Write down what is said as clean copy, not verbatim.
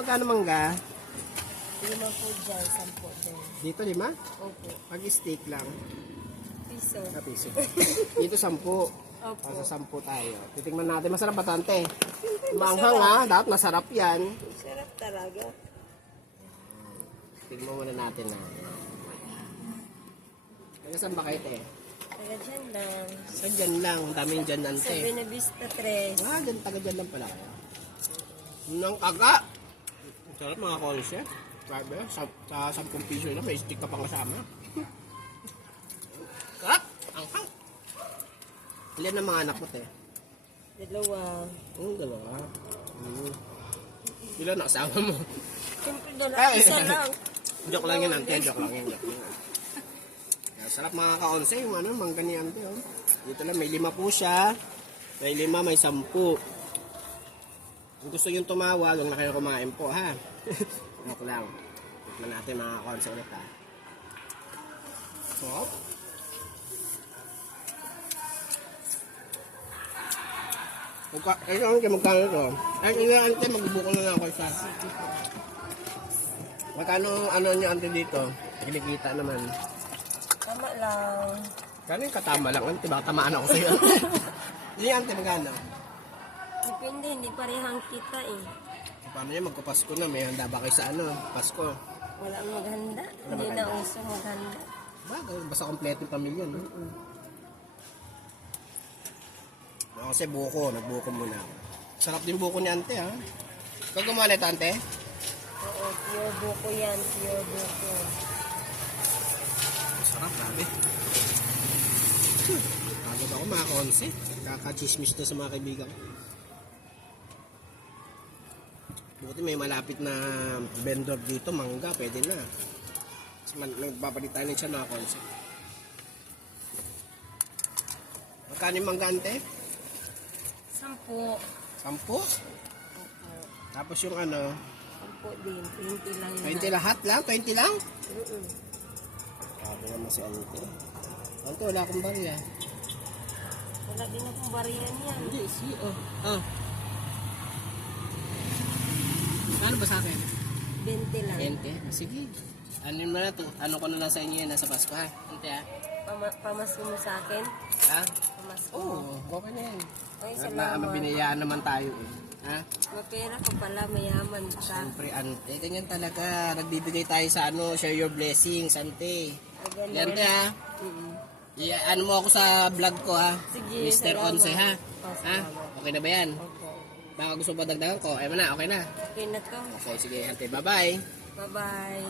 magkano mangga? 5 po dyan, 10 din. Dito 5? Opo. Pag steak lang. Piso. Piso. Dito 10. Opo. Sa 10 tayo. Titingnan natin. Masarap ba tante? Maanghang ha. Dapat masarap yan. Sarap talaga. Tingnan muna natin na. Kaya saan ba kayo te? Taga dyan lang. Sa dyan lang. Ang daming dyan Sa nante. Benavista 3. Dyan, taga dyan lang pala kayo. Nang kaga. Sarap mga konse. Sabi, sa 10 piso na may stick ka pang kasama. Sarap! Anghang! Ilan ang mga anak mo te? 2. Dalawa. Ilan ang kasama mo? Siyempre dala, isa lang. Joke lang yun, ante. Joke lang yun. Kaya sarap mga ka-onse. Yung ano, mangga ni ante. Oh. Dito lang, may 5 po siya. May 5, may 10. Kung gusto yung tumawag, huwag na kayo kumain po, ha? Joke lang. Tignan natin mga ka-onse ulit, ha? So, magkano ito? Ay, ilan ante, magbubuko na lang ako isa. Magkano ano nyo ante dito? Kinikita naman. Tama lang. Kano yung katama lang ante? Baka tamaan ako sa'yo. Hindi ante, magkano? Depende, hindi parehang kita eh. Paano nyo magpapasko na? May handa ba kayo sa ano? Pasko? Wala ang maghanda. Hindi na uso maghanda. Bagay, basta kompleto yung pamilya, no? Ako kasi buko, nagbuko muna ako. Sarap din buko ni ante, ha? Ikaw gumawa nito, ante? Oo, pure buko yan. Pure buko. Sarap, grabe. Pagod ako mga konse. Kaka-chismis na sa mga kaibigan ko. Buti may malapit na vendor dito, mangga, pwede na. Kasi nagbabalitan din siya mga konse. Magkano yung mangga, ante? 10. 10? Opo. Tapos yung ano, 10 din. 20 lang 20 lahat lang? 20 lang? Mm-mm. Grabe naman si ante. Ante, wala akong barya. Wala din akong bariyan yan. Hindi, oh. Ano ba sa akin? 20 lang. 20? Sige. Ano mo na to? Ano ko na lang sa inyo yan? Nasa Pasko ha? Ante ha? Pamasko mo sa akin? Ha? Pamasko. Oo, okay na yan. Ay, At salamat. mabinayaan naman tayo eh. Ha? Mapera ko pala, mayaman ka. Siyempre ante, ganyan talaga. Nagbibigay tayo sa ano, share your blessings, ante. Ganun. Ante ha? Mm-mm. Ano mo ako sa vlog ko ha? Sige, Mr. salamat. Onse ha? Oh, Ha? salamat. Okay na ba yan? Opo. Baka gusto pa dagdagan ko? Ay mo na, okay na. Okay na to. Okay, sige ante, bye-bye. Bye-bye.